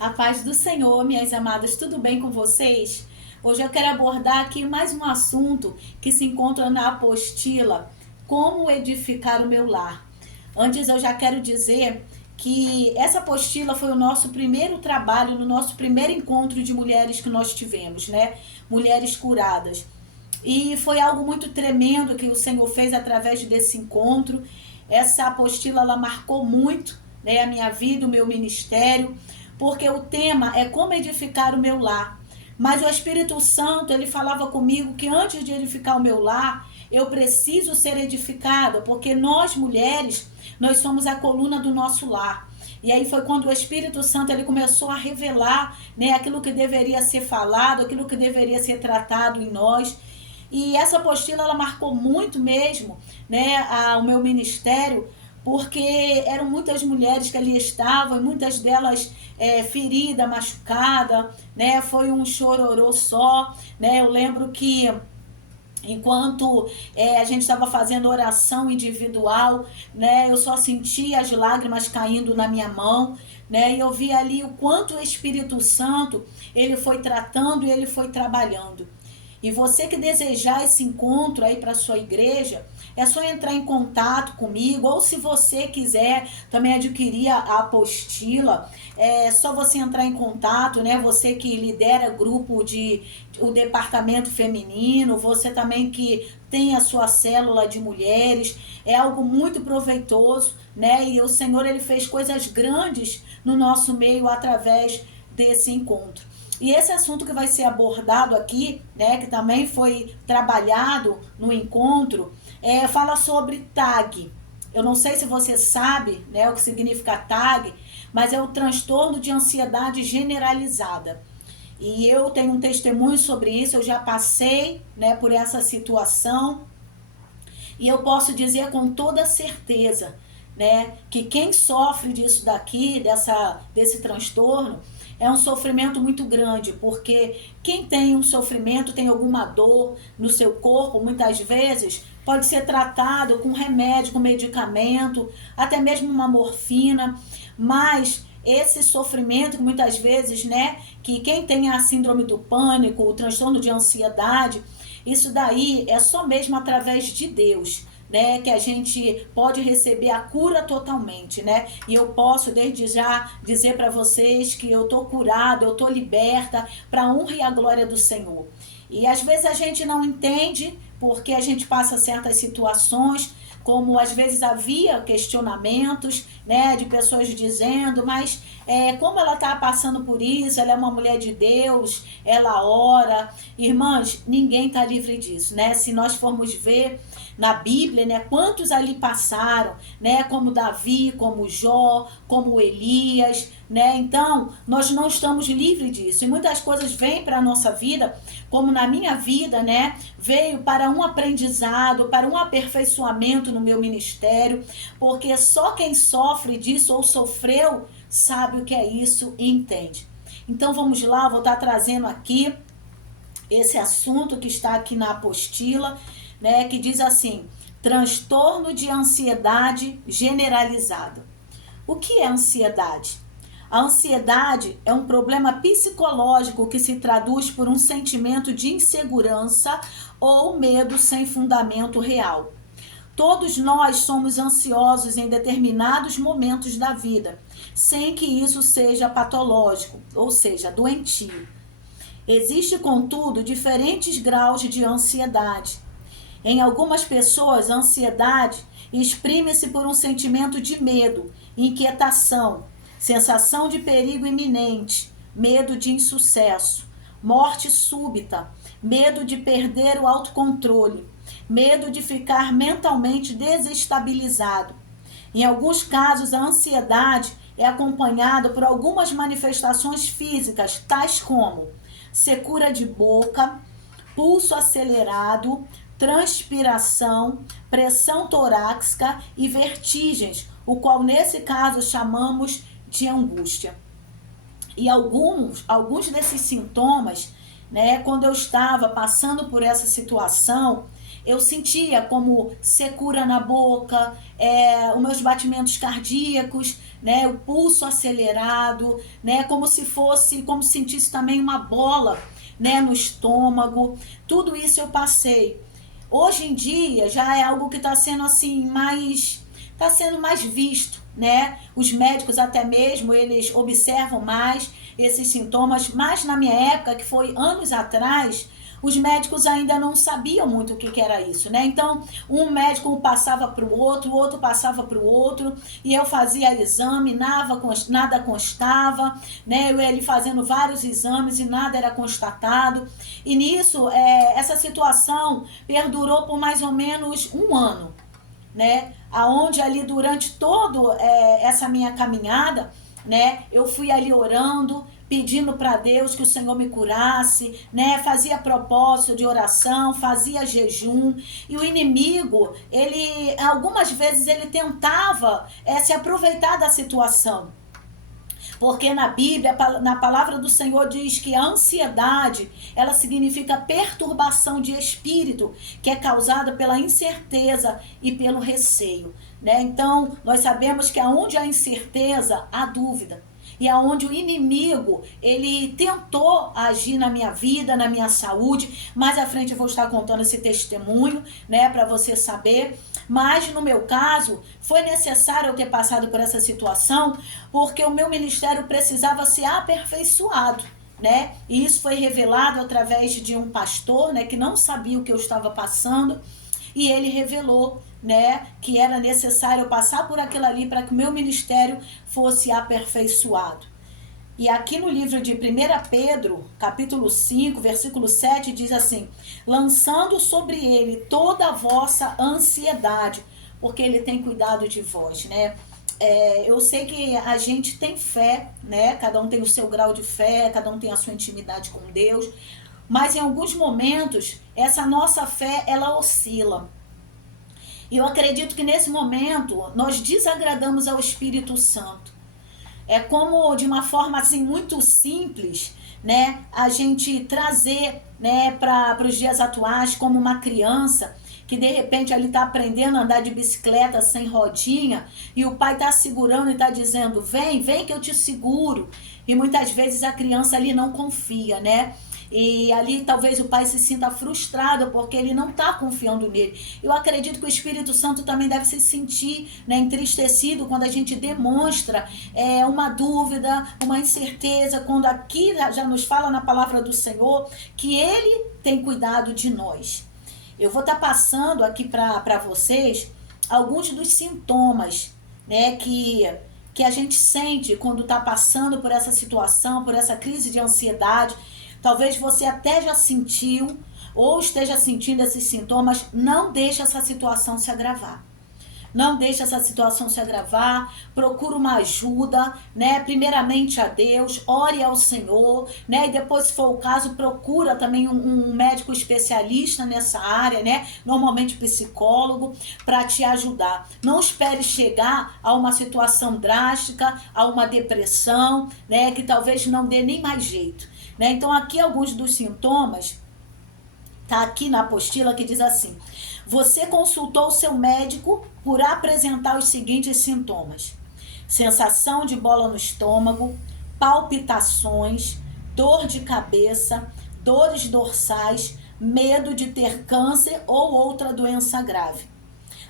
A paz do Senhor, minhas amadas, tudo bem com vocês? Hoje eu quero abordar aqui mais um assunto que se encontra na apostila Como Edificar o Meu Lar. Antes eu já quero dizer que essa apostila foi o nosso primeiro trabalho, no nosso primeiro encontro de mulheres que nós tivemos, né? Mulheres curadas. E foi algo muito tremendo que o Senhor fez através desse encontro. Essa apostila ela marcou muito, né, a minha vida, o meu ministério, porque o tema é como edificar o meu lar. Mas o Espírito Santo, ele falava comigo que antes de edificar o meu lar, eu preciso ser edificada, porque nós mulheres, nós somos a coluna do nosso lar. E aí foi quando o Espírito Santo ele começou a revelar, né, aquilo que deveria ser falado, aquilo que deveria ser tratado em nós. E essa apostila ela marcou muito mesmo, né, o meu ministério, porque eram muitas mulheres que ali estavam, e muitas delas ferida, machucada, né? Foi um chororô só, né? Eu lembro que enquanto a gente estava fazendo oração individual, né, eu só sentia as lágrimas caindo na minha mão, né, e eu vi ali o quanto o Espírito Santo ele foi tratando e ele foi trabalhando. E você que desejar esse encontro aí para sua igreja, é só entrar em contato comigo, ou se você quiser também adquirir a apostila, é só você entrar em contato, né? Você que lidera grupo de o departamento feminino, você também que tem a sua célula de mulheres, é algo muito proveitoso, né? E o Senhor ele fez coisas grandes no nosso meio através desse encontro. E esse assunto que vai ser abordado aqui, né, que também foi trabalhado no encontro, fala sobre TAG. Eu não sei se você sabe, né, o que significa TAG, mas é o transtorno de ansiedade generalizada. E eu tenho um testemunho sobre isso, eu já passei, né, por essa situação e eu posso dizer com toda certeza, né, que quem sofre disso daqui, desse transtorno, é um sofrimento muito grande, porque quem tem um sofrimento, tem alguma dor no seu corpo, muitas vezes pode ser tratado com remédio, com medicamento, até mesmo uma morfina, mas esse sofrimento que muitas vezes, né, que quem tem a síndrome do pânico, o transtorno de ansiedade, isso daí é só mesmo através de Deus, né, que a gente pode receber a cura totalmente, né? E eu posso desde já dizer para vocês que eu tô curada, eu tô liberta para a honra e a glória do Senhor. E às vezes a gente não entende porque a gente passa certas situações, como às vezes havia questionamentos, né, de pessoas dizendo, mas como ela está passando por isso, ela é uma mulher de Deus, ela ora. Irmãs, ninguém está livre disso, né? Se nós formos ver na Bíblia, né, quantos ali passaram, né, como Davi, como Jó, como Elias, né? Então, nós não estamos livres disso. E muitas coisas vêm para a nossa vida, como na minha vida, né, veio para um aprendizado, para um aperfeiçoamento no meu ministério, porque só quem sofre disso ou sofreu sabe o que é isso e entende. Então, vamos lá, vou estar trazendo aqui esse assunto que está aqui na apostila, né, que diz assim: transtorno de ansiedade generalizado. O que é ansiedade? A ansiedade é um problema psicológico que se traduz por um sentimento de insegurança ou medo sem fundamento real. Todos nós somos ansiosos em determinados momentos da vida, sem que isso seja patológico, ou seja, doentio. Existe, contudo, diferentes graus de ansiedade. Em algumas pessoas, a ansiedade exprime-se por um sentimento de medo, inquietação, sensação de perigo iminente, medo de insucesso, morte súbita, medo de perder o autocontrole, medo de ficar mentalmente desestabilizado. Em alguns casos, a ansiedade é acompanhada por algumas manifestações físicas, tais como secura de boca, pulso acelerado, transpiração, pressão torácica e vertigens, o qual nesse caso chamamos de angústia. E alguns desses sintomas, né, quando eu estava passando por essa situação, eu sentia como secura na boca, os meus batimentos cardíacos, né, o pulso acelerado, né, como se fosse, como se sentisse também uma bola, né, no estômago. Tudo isso eu passei. Hoje em dia já é algo que está sendo assim mais, está sendo mais visto, né? Os médicos até mesmo eles observam mais esses sintomas, mas na minha época, que foi anos atrás, os médicos ainda não sabiam muito o que era isso, né? Então, um médico passava para o outro passava para o outro, e eu fazia exame, nada constava, né? Ele fazendo vários exames e nada era constatado. E nisso, essa situação perdurou por mais ou menos um ano, né? Aonde ali durante todo essa minha caminhada, né? Eu fui ali orando, pedindo para Deus que o Senhor me curasse, né? Fazia propósito de oração, fazia jejum, e o inimigo, ele algumas vezes ele tentava se aproveitar da situação. Porque na Bíblia, na palavra do Senhor diz que a ansiedade, ela significa perturbação de espírito, que é causada pela incerteza e pelo receio, né? Então, nós sabemos que aonde há incerteza, há dúvida. E aonde o inimigo, ele tentou agir na minha vida, na minha saúde. Mais à frente eu vou estar contando esse testemunho, né, para você saber. Mas no meu caso, foi necessário eu ter passado por essa situação, porque o meu ministério precisava ser aperfeiçoado, né? E isso foi revelado através de um pastor, né, que não sabia o que eu estava passando, e ele revelou, né, que era necessário eu passar por aquilo ali para que o meu ministério fosse aperfeiçoado. E aqui no livro de 1 Pedro, capítulo 5, versículo 7, diz assim: lançando sobre ele toda a vossa ansiedade, porque ele tem cuidado de vós, né? Eu sei que a gente tem fé, né? Cada um tem o seu grau de fé, cada um tem a sua intimidade com Deus, mas em alguns momentos, essa nossa fé, ela oscila. E eu acredito que nesse momento, nós desagradamos ao Espírito Santo. É como de uma forma assim muito simples, né, a gente trazer, né, para os dias atuais como uma criança que de repente ele está aprendendo a andar de bicicleta sem rodinha, e o pai está segurando e está dizendo: vem, vem que eu te seguro. E muitas vezes a criança ali não confia, né? E ali talvez o pai se sinta frustrado porque ele não está confiando nele. Eu acredito que o Espírito Santo também deve se sentir, né, entristecido quando a gente demonstra uma dúvida, uma incerteza, quando aqui já nos fala na palavra do Senhor que ele tem cuidado de nós. Eu vou estar passando aqui para vocês alguns dos sintomas, né, que a gente sente quando está passando por essa situação, por essa crise de ansiedade. Talvez você até já sentiu ou esteja sentindo esses sintomas. Não deixe essa situação se agravar. Não deixe essa situação se agravar. Procura uma ajuda, né? Primeiramente a Deus, ore ao Senhor, né? E depois, se for o caso, procura também um médico especialista nessa área, né? Normalmente psicólogo, para te ajudar. Não espere chegar a uma situação drástica, a uma depressão, né? Que talvez não dê nem mais jeito, né? Então, aqui alguns dos sintomas, tá aqui na apostila, que diz assim: você consultou o seu médico por apresentar os seguintes sintomas: sensação de bola no estômago, palpitações, dor de cabeça, dores dorsais, medo de ter câncer ou outra doença grave.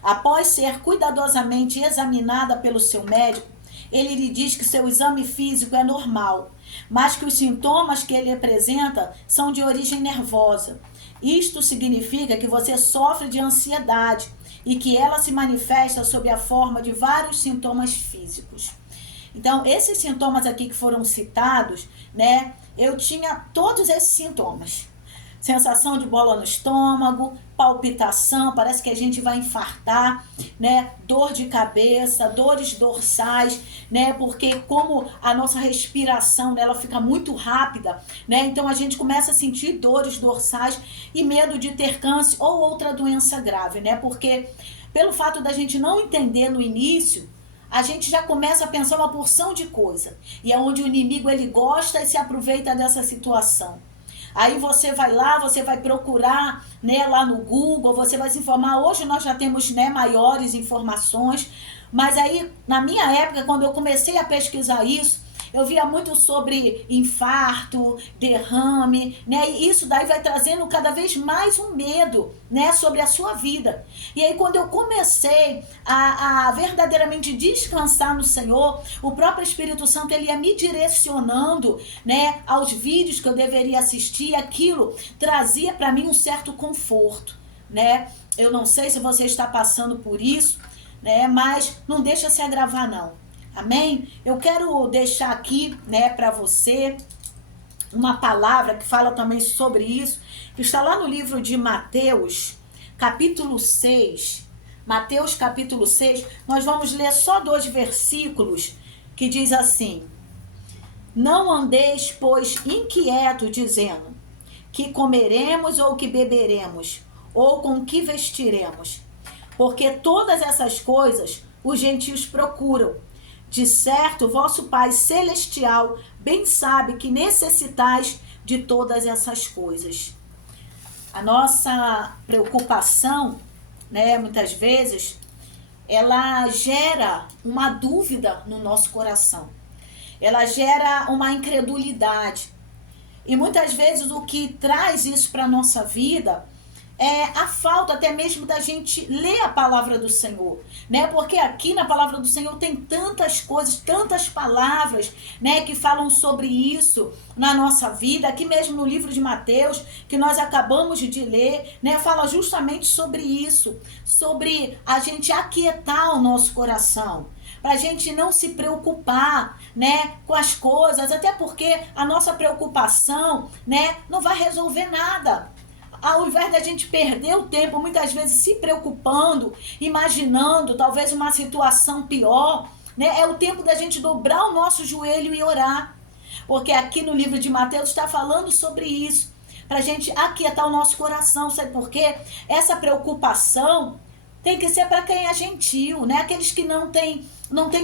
Após ser cuidadosamente examinada pelo seu médico, ele lhe diz que seu exame físico é normal, mas que os sintomas que ele apresenta são de origem nervosa. Isto significa que você sofre de ansiedade e que ela se manifesta sob a forma de vários sintomas físicos. Então, esses sintomas aqui que foram citados, né, eu tinha todos esses sintomas. Sensação de bola no estômago, palpitação, parece que a gente vai infartar, né? Dor de cabeça, dores dorsais, né? Porque como a nossa respiração, né, ela fica muito rápida, né? Então a gente começa a sentir dores dorsais e medo de ter câncer ou outra doença grave, né? Porque pelo fato da gente não entender no início, a gente já começa a pensar uma porção de coisa. E é onde o inimigo ele gosta e se aproveita dessa situação. Aí você vai lá, você vai procurar, né, lá no Google, você vai se informar. Hoje nós já temos, né, maiores informações, Mas aí, na minha época, quando eu comecei a pesquisar isso, eu via muito sobre infarto, derrame, né? E isso daí vai trazendo cada vez mais um medo, né? Sobre a sua vida. E aí, quando eu comecei a verdadeiramente descansar no Senhor, o próprio Espírito Santo, ele ia me direcionando, né? Aos vídeos que eu deveria assistir, aquilo trazia para mim um certo conforto, né? Eu não sei se você está passando por isso, né? Mas não deixa se agravar, não. Amém? Eu quero deixar aqui, né, para você uma palavra que fala também sobre isso, que está lá no livro de Mateus, capítulo 6. Mateus, capítulo 6, nós vamos ler só 2 versículos, que diz assim: Não andeis, pois, inquieto, dizendo, que comeremos ou que beberemos, ou com que vestiremos, porque todas essas coisas os gentios procuram. De certo, vosso Pai Celestial bem sabe que necessitais de todas essas coisas. A nossa preocupação, né, muitas vezes, ela gera uma dúvida no nosso coração. Ela gera uma incredulidade. E muitas vezes o que traz isso para a nossa vida é a falta até mesmo da gente ler a palavra do Senhor, né? Porque aqui na palavra do Senhor tem tantas coisas, tantas palavras, né, que falam sobre isso na nossa vida. Aqui mesmo no livro de Mateus, que nós acabamos de ler, né, fala justamente sobre isso, sobre a gente aquietar o nosso coração, para a gente não se preocupar, né, com as coisas, até porque a nossa preocupação, né, não vai resolver nada. Ao invés da gente perder o tempo, muitas vezes se preocupando, imaginando talvez uma situação pior, né, é o tempo da gente dobrar o nosso joelho e orar. Porque aqui no livro de Mateus está falando sobre isso, para a gente aquietar o nosso coração, sabe por quê? Essa preocupação tem que ser para quem é gentil, né? Aqueles que não tem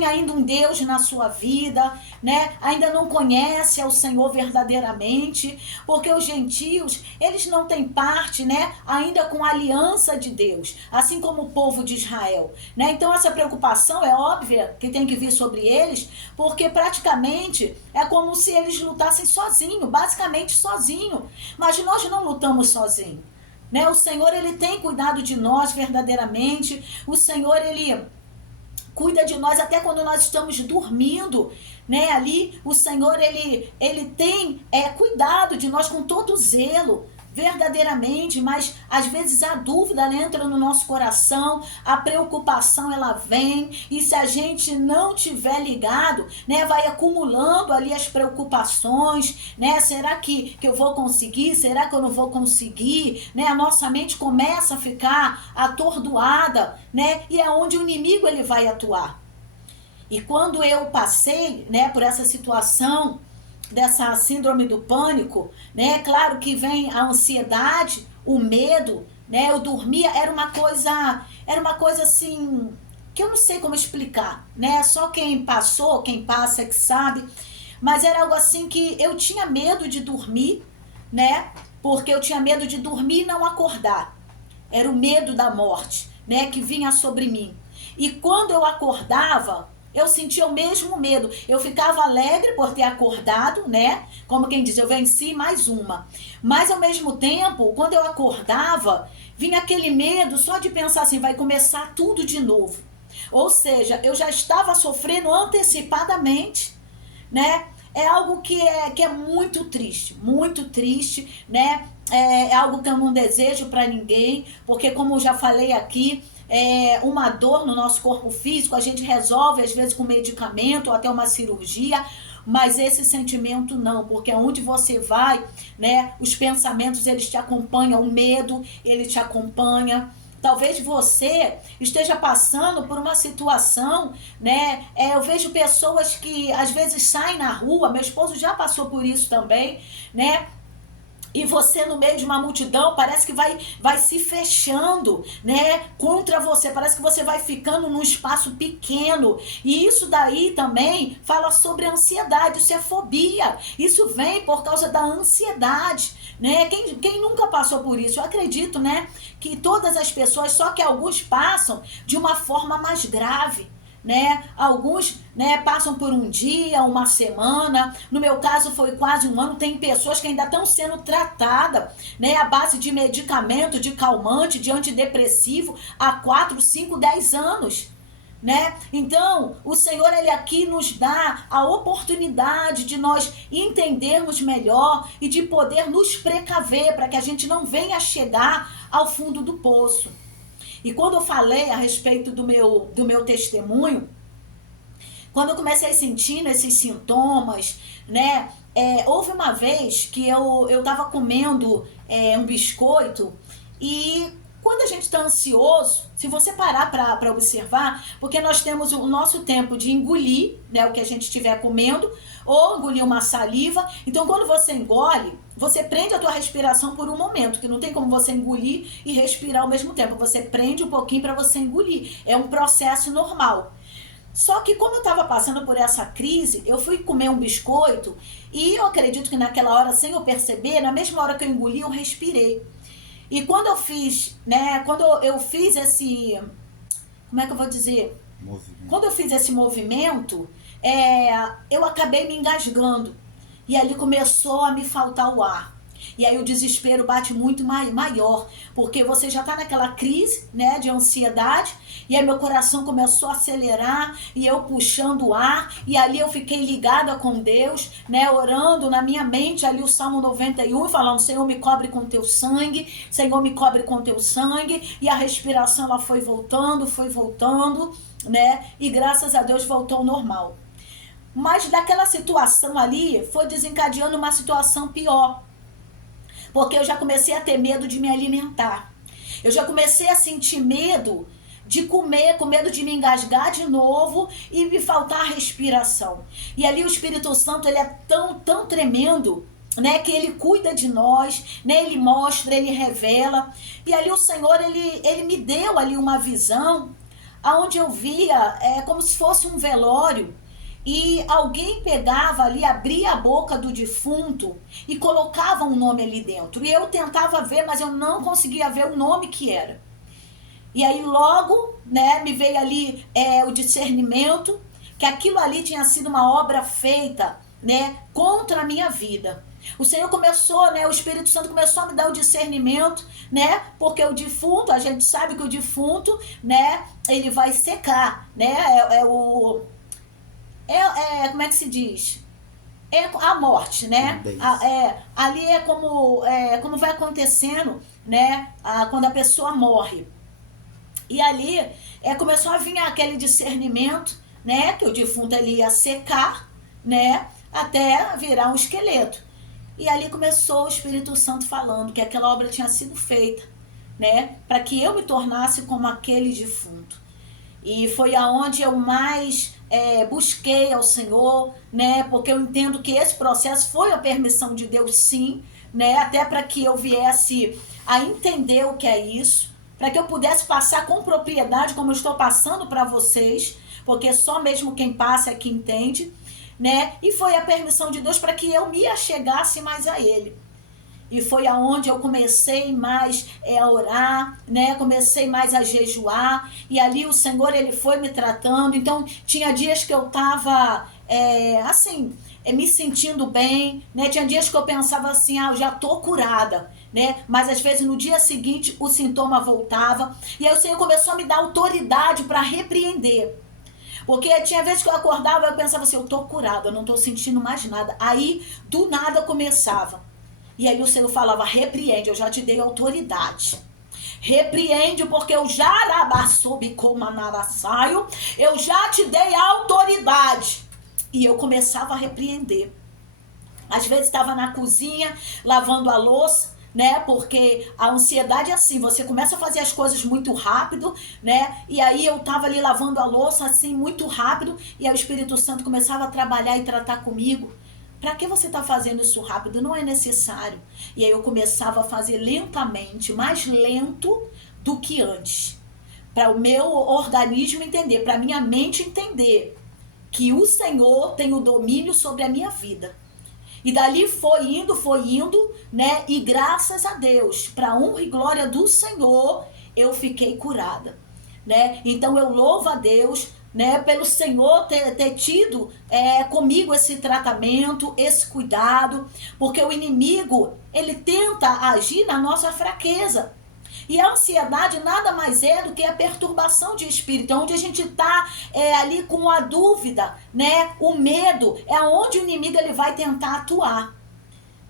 ainda um Deus na sua vida, né? Ainda não conhece ao Senhor verdadeiramente, porque os gentios, eles não têm parte, né, ainda com a aliança de Deus, assim como o povo de Israel, né? Então essa preocupação é óbvia que tem que vir sobre eles, porque praticamente é como se eles lutassem sozinhos, basicamente sozinhos. Mas nós não lutamos sozinhos. Né? O Senhor, ele tem cuidado de nós verdadeiramente. O Senhor, ele cuida de nós até quando nós estamos dormindo, né? Ali o Senhor, ele tem cuidado de nós com todo zelo, verdadeiramente, mas às vezes a dúvida, ela entra no nosso coração, a preocupação, ela vem, e se a gente não tiver ligado, né, vai acumulando ali as preocupações, né? Será que eu vou conseguir? Será que eu não vou conseguir? Né? A nossa mente começa a ficar atordoada, né? E é onde o inimigo, ele vai atuar. E quando eu passei, né, por essa situação dessa síndrome do pânico, né? Claro que vem a ansiedade, o medo, né? Eu dormia, era uma coisa assim, que eu não sei como explicar, né? Só quem passou, quem passa é que sabe, mas era algo assim que eu tinha medo de dormir, né? Porque eu tinha medo de dormir e não acordar. Era o medo da morte, né, que vinha sobre mim. E quando eu acordava, eu sentia o mesmo medo. Eu ficava alegre por ter acordado, né? Como quem diz, eu venci mais uma. Mas ao mesmo tempo, quando eu acordava, vinha aquele medo só de pensar assim, vai começar tudo de novo. Ou seja, eu já estava sofrendo antecipadamente, né? É algo que é muito triste, né? É algo que eu não desejo para ninguém, porque como eu já falei aqui, uma dor no nosso corpo físico, a gente resolve às vezes com medicamento ou até uma cirurgia, mas esse sentimento não, porque aonde você vai, né, os pensamentos, eles te acompanham, o medo, ele te acompanha. Talvez você esteja passando por uma situação, né? Eu vejo pessoas que às vezes saem na rua, meu esposo já passou por isso também, né? E você no meio de uma multidão parece que vai se fechando, né, contra você, parece que você vai ficando num espaço pequeno, e isso daí também fala sobre ansiedade, isso é fobia, isso vem por causa da ansiedade, né? Quem nunca passou por isso? Eu acredito, né, que todas as pessoas, só que alguns passam de uma forma mais grave, né? Alguns, né, passam por um dia, uma semana. No meu caso foi quase um ano. Tem pessoas que ainda estão sendo tratadas, né, à base de medicamento, de calmante, de antidepressivo há 4, 5, 10 anos. Né? Então, o Senhor, ele aqui nos dá a oportunidade de nós entendermos melhor e de poder nos precaver para que a gente não venha chegar ao fundo do poço. E quando eu falei a respeito do meu testemunho, quando eu comecei sentindo esses sintomas, né? Houve uma vez que eu estava comendo um biscoito e quando a gente está ansioso, se você parar para observar, porque nós temos o nosso tempo de engolir, né, o que a gente estiver comendo, ou engolir uma saliva. Então, quando você engole, você prende a tua respiração por um momento, que não tem como você engolir e respirar ao mesmo tempo. Você prende um pouquinho para você engolir. É um processo normal. Só que como eu estava passando por essa crise, eu fui comer um biscoito e eu acredito que naquela hora, sem eu perceber, na mesma hora que eu engoli, eu respirei. E quando eu fiz, né, quando eu fiz esse, como é que eu vou dizer? Quando eu fiz esse movimento, eu acabei me engasgando. E ali começou a me faltar o ar. E aí o desespero bate muito maior, porque você já está naquela crise, né, de ansiedade, e aí meu coração começou a acelerar, e eu puxando o ar, e ali eu fiquei ligada com Deus, né, orando na minha mente ali o Salmo 91, falando, Senhor, me cobre com teu sangue, Senhor, me cobre com teu sangue, e a respiração ela foi voltando, né, e graças a Deus voltou ao normal. Mas daquela situação ali, foi desencadeando uma situação pior, porque eu já comecei a ter medo de me alimentar. Eu já comecei a sentir medo de comer, com medo de me engasgar de novo e me faltar a respiração. E ali o Espírito Santo, ele é tão tremendo, né, que ele cuida de nós, né, ele mostra, ele revela. E ali o Senhor, ele me deu ali uma visão, onde eu via como se fosse um velório, e alguém pegava ali, abria a boca do defunto e colocava um nome ali dentro. E eu tentava ver, mas eu não conseguia ver o nome que era. E aí logo, né, me veio ali o discernimento, que aquilo ali tinha sido uma obra feita, né, contra a minha vida. O Senhor começou, né, o Espírito Santo começou a me dar o discernimento, né, porque o defunto, a gente sabe que o defunto, né, ele vai secar, né, como é que se diz? É a morte, né? Ali como vai acontecendo, né? Quando a pessoa morre. E ali começou a vir aquele discernimento, né? Que o defunto ele ia secar, né? Até virar um esqueleto. E ali começou o Espírito Santo falando que aquela obra tinha sido feita, né? Para que eu me tornasse como aquele defunto. E foi aonde eu mais busquei ao Senhor, né? Porque eu entendo que esse processo foi a permissão de Deus, sim, né? Até para que eu viesse a entender o que é isso, para que eu pudesse passar com propriedade, como eu estou passando para vocês, porque só mesmo quem passa é que entende, né? E foi a permissão de Deus para que eu me achegasse mais a Ele. E foi aonde eu comecei mais a orar, né? Comecei mais a jejuar. E ali o Senhor, ele foi me tratando. Então, tinha dias que eu estava, me sentindo bem, né? Tinha dias que eu pensava assim, eu já tô curada, né? Mas às vezes no dia seguinte o sintoma voltava. E aí o Senhor começou a me dar autoridade para repreender. Porque tinha vezes que eu acordava e eu pensava assim, eu tô curada, eu não tô sentindo mais nada. Aí, do nada, começava. E aí o Senhor falava, repreende, eu já te dei autoridade. Repreende, porque eu já eu já te dei autoridade. E eu começava a repreender. Às vezes estava na cozinha, lavando a louça, né? Porque a ansiedade é assim, você começa a fazer as coisas muito rápido, né? E aí eu tava ali lavando a louça assim, muito rápido, e aí o Espírito Santo começava a trabalhar e tratar comigo. Para que você está fazendo isso rápido? Não é necessário. E aí eu começava a fazer lentamente, mais lento do que antes. Para o meu organismo entender, para a minha mente entender que o Senhor tem o domínio sobre a minha vida. E dali foi indo, né? E graças a Deus, para a honra e glória do Senhor, eu fiquei curada, né? Então eu louvo a Deus, né, pelo Senhor ter tido comigo esse tratamento, esse cuidado, porque o inimigo, ele tenta agir na nossa fraqueza. E a ansiedade nada mais é do que a perturbação de espírito, onde a gente está ali com a dúvida, né? O medo é onde o inimigo ele vai tentar atuar.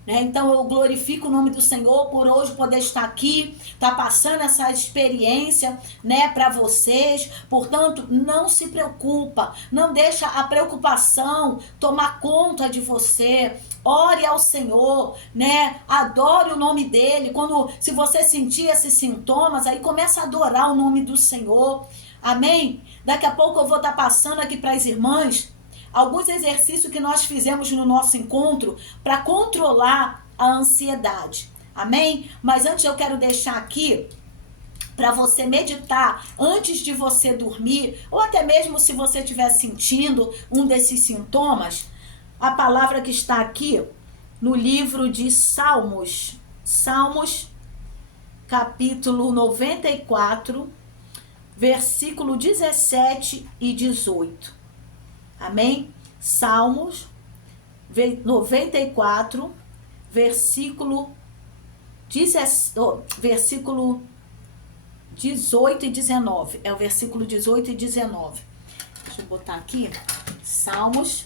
Então eu glorifico o nome do Senhor por hoje poder estar aqui, tá passando essa experiência, né, para vocês. Portanto, não se preocupa, não deixa a preocupação tomar conta de você. Ore ao Senhor, né? Adore o nome dele. Se você sentir esses sintomas, aí começa a adorar o nome do Senhor. Amém? Daqui a pouco eu vou estar passando aqui para as irmãs alguns exercícios que nós fizemos no nosso encontro para controlar a ansiedade. Amém? Mas antes eu quero deixar aqui para você meditar antes de você dormir, ou até mesmo se você estiver sentindo um desses sintomas, a palavra que está aqui no livro de Salmos, capítulo 94, versículo 17 e 18. Amém? Salmos 94, versículo 18 e 19. É o versículo 18 e 19. Deixa eu botar aqui. Salmos.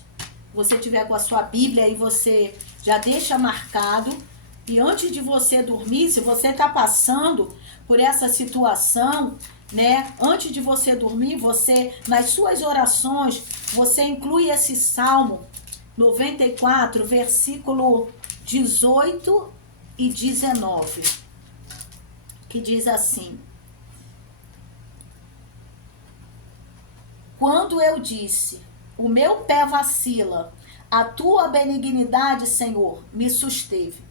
Você tiver com a sua Bíblia aí, você já deixa marcado. E antes de você dormir, se você está passando por essa situação, né? Antes de você dormir, você, nas suas orações, você inclui esse Salmo 94, versículo 18 e 19, que diz assim: quando eu disse, o meu pé vacila, a tua benignidade, Senhor, me susteve,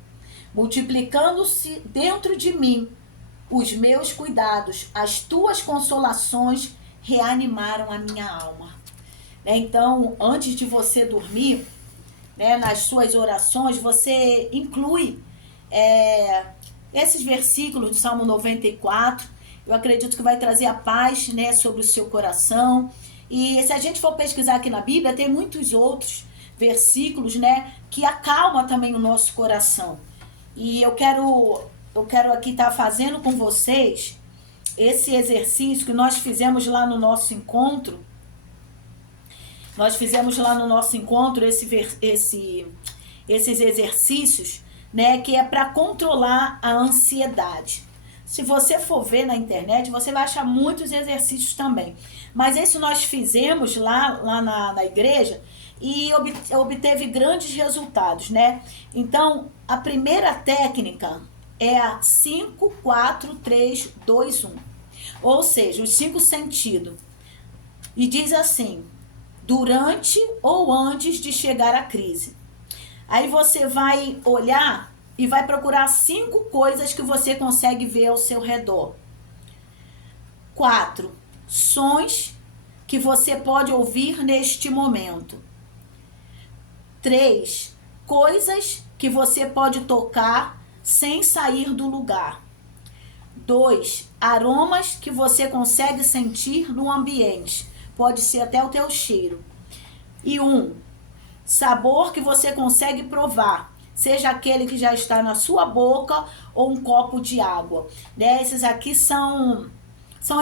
multiplicando-se dentro de mim os meus cuidados, as tuas consolações reanimaram a minha alma. Então, antes de você dormir, né, nas suas orações, você inclui esses versículos do Salmo 94. Eu acredito que vai trazer a paz, né, sobre o seu coração. E se a gente for pesquisar aqui na Bíblia, tem muitos outros versículos, né, que acalma também o nosso coração. E eu quero aqui estar fazendo com vocês esse exercício que nós fizemos lá no nosso encontro. Nós fizemos lá no nosso encontro esses exercícios, né, que é para controlar a ansiedade. Se você for ver na internet, você vai achar muitos exercícios também. Mas esse nós fizemos lá na igreja e obteve grandes resultados, né? Então, a primeira técnica é a 5, 4, 3, 2, 1. Ou seja, os 5 sentidos. E diz assim: durante ou antes de chegar à crise. Aí você vai olhar e vai procurar 5 coisas que você consegue ver ao seu redor. 4, sons que você pode ouvir neste momento. 3, coisas que você pode tocar sem sair do lugar. 2, aromas que você consegue sentir no ambiente. Pode ser até o teu cheiro. E 1, sabor que você consegue provar. Seja aquele que já está na sua boca ou um copo de água. Né? Esses aqui são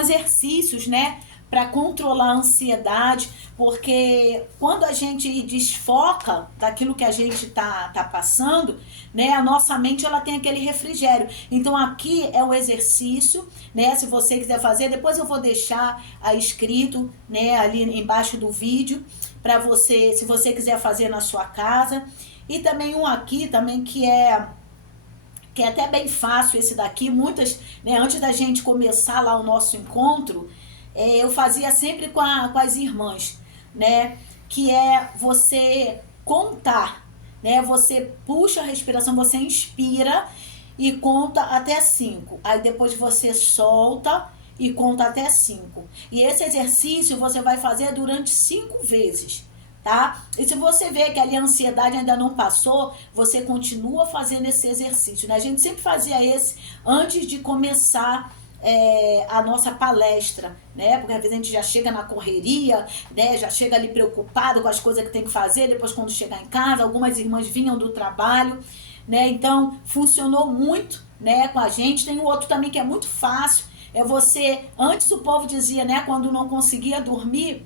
exercícios, né, para controlar a ansiedade, porque quando a gente desfoca daquilo que a gente tá passando, né, a nossa mente ela tem aquele refrigério. Então aqui é o exercício, né, se você quiser fazer, depois eu vou deixar escrito, né, ali embaixo do vídeo, para você, se você quiser fazer na sua casa. E também um aqui também que é até bem fácil esse daqui. Muitas, né, antes da gente começar lá o nosso encontro, eu fazia sempre com as irmãs, né, que é você contar, né, você puxa a respiração, você inspira e conta até 5, aí depois você solta e conta até 5, e esse exercício você vai fazer durante 5 vezes, tá? E se você vê que ali a ansiedade ainda não passou, você continua fazendo esse exercício, né? A gente sempre fazia esse antes de começar a nossa palestra, né? Porque às vezes a gente já chega na correria, né? Já chega ali preocupado com as coisas que tem que fazer, depois quando chegar em casa, algumas irmãs vinham do trabalho, né? Então, funcionou muito, né, com a gente. Tem um outro também que é muito fácil, é você, antes o povo dizia, né, quando não conseguia dormir,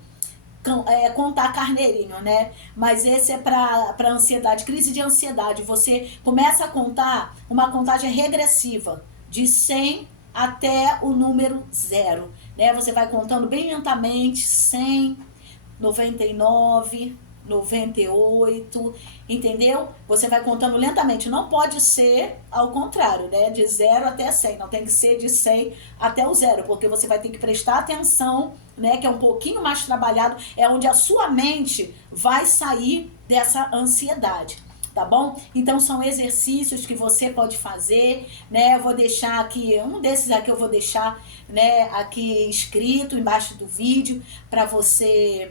contar carneirinho, né? Mas esse é para ansiedade, crise de ansiedade. Você começa a contar uma contagem regressiva, de 100 até o número 0, né? Você vai contando bem lentamente, 100, 99, 98, entendeu? Você vai contando lentamente, não pode ser ao contrário, né? De 0 até 100, não tem que ser de 100 até o 0, porque você vai ter que prestar atenção, né? Que é um pouquinho mais trabalhado, é onde a sua mente vai sair dessa ansiedade. Tá bom? Então são exercícios que você pode fazer, né? Eu vou deixar aqui, um desses aqui eu vou deixar, né, aqui escrito embaixo do vídeo para você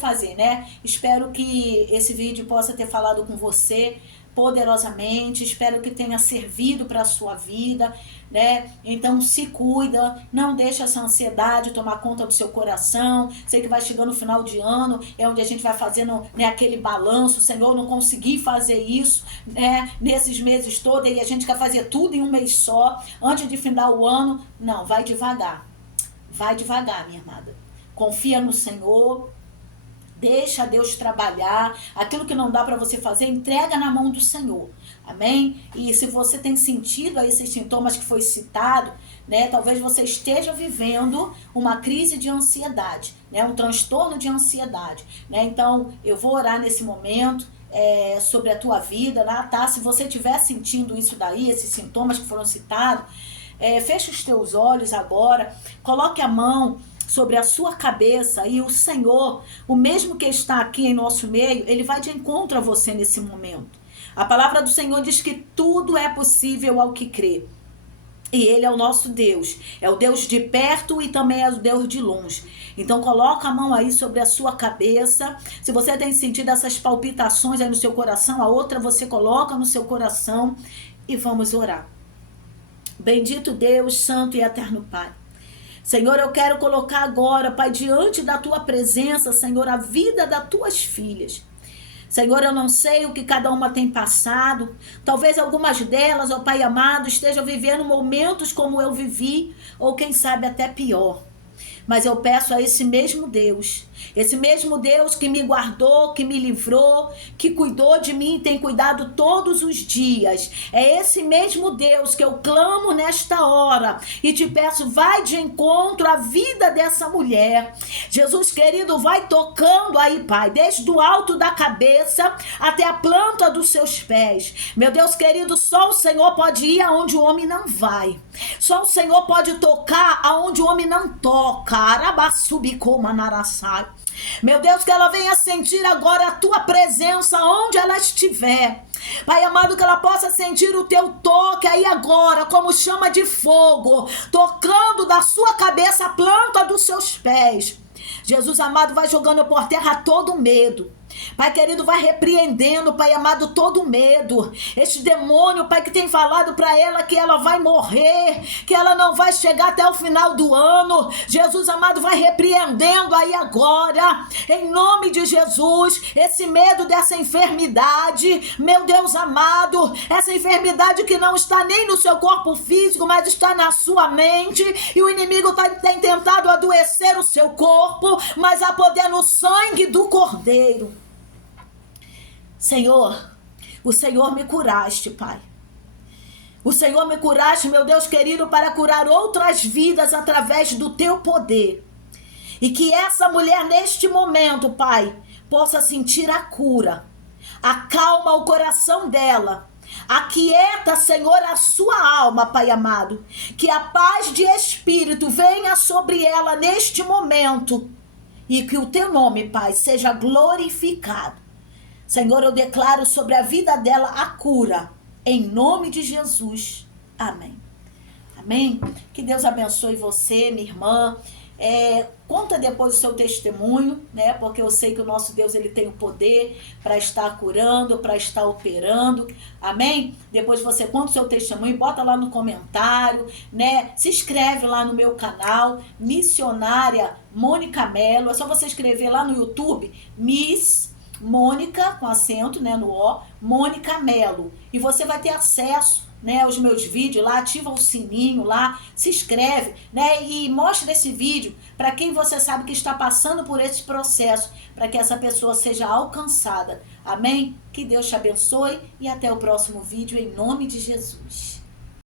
fazer, né? Espero que esse vídeo possa ter falado com você poderosamente, espero que tenha servido para a sua vida, né? Então se cuida, não deixa essa ansiedade tomar conta do seu coração. Sei que vai chegando o final de ano, é onde a gente vai fazendo, né, aquele balanço. Senhor, não consegui fazer isso, né, nesses meses todos, e a gente quer fazer tudo em um mês só, antes de findar o ano. Não, vai devagar, minha amada. Confia no Senhor. Deixa Deus trabalhar. Aquilo que não dá para você fazer, entrega na mão do Senhor. Amém? E se você tem sentido aí esses sintomas que foi citado, né, talvez você esteja vivendo uma crise de ansiedade, né, um transtorno de ansiedade, né? Então, eu vou orar nesse momento sobre a tua vida, tá? Se você estiver sentindo isso daí, esses sintomas que foram citados, fecha os teus olhos agora, coloque a mão sobre a sua cabeça e o Senhor, o mesmo que está aqui em nosso meio, ele vai de encontro a você nesse momento. A palavra do Senhor diz que tudo é possível ao que crê. E Ele é o nosso Deus. É o Deus de perto e também é o Deus de longe. Então coloca a mão aí sobre a sua cabeça. Se você tem sentido essas palpitações aí no seu coração, a outra você coloca no seu coração e vamos orar. Bendito Deus, Santo e Eterno Pai. Senhor, eu quero colocar agora, Pai, diante da Tua presença, Senhor, a vida das Tuas filhas. Senhor, eu não sei o que cada uma tem passado. Talvez algumas delas, ó Pai amado, estejam vivendo momentos como eu vivi, ou quem sabe até pior. Mas eu peço a esse mesmo Deus que me guardou, que me livrou, que cuidou de mim, tem cuidado todos os dias. É esse mesmo Deus que eu clamo nesta hora e te peço, vai de encontro à vida dessa mulher. Jesus querido, vai tocando aí, Pai, desde o alto da cabeça até a planta dos seus pés. Meu Deus querido, só o Senhor pode ir aonde o homem não vai. Só o Senhor pode tocar aonde o homem não toca. Meu Deus, que ela venha sentir agora a tua presença onde ela estiver. Pai amado, que ela possa sentir o teu toque aí agora, como chama de fogo, tocando da sua cabeça a planta dos seus pés. Jesus amado, vai jogando por terra todo medo. Pai querido, vai repreendendo, Pai amado, todo medo. Este demônio, Pai, que tem falado para ela que ela vai morrer, que ela não vai chegar até o final do ano. Jesus amado, vai repreendendo aí agora, em nome de Jesus, esse medo dessa enfermidade. Meu Deus amado, essa enfermidade que não está nem no seu corpo físico, mas está na sua mente. E o inimigo tem tentado adoecer o seu corpo, mas há poder no sangue do Cordeiro. Senhor, o Senhor me curaste, Pai. O Senhor me curaste, meu Deus querido, para curar outras vidas através do teu poder. E que essa mulher, neste momento, Pai, possa sentir a cura. Acalma o coração dela. Aquieta, Senhor, a sua alma, Pai amado. Que a paz de espírito venha sobre ela neste momento. E que o teu nome, Pai, seja glorificado. Senhor, eu declaro sobre a vida dela a cura, em nome de Jesus. Amém. Amém. Que Deus abençoe você, minha irmã. Conta depois o seu testemunho, né? Porque eu sei que o nosso Deus, ele tem o poder para estar curando, para estar operando. Amém? Depois você conta o seu testemunho, bota lá no comentário, né? Se inscreve lá no meu canal, Missionária Mônica Melo. É só você escrever lá no YouTube, Miss Mônica, com acento, né, no O, Mônica Melo. E você vai ter acesso, né, aos meus vídeos lá, ativa o sininho lá, se inscreve, né, e mostra esse vídeo para quem você sabe que está passando por esse processo, para que essa pessoa seja alcançada. Amém? Que Deus te abençoe e até o próximo vídeo, em nome de Jesus.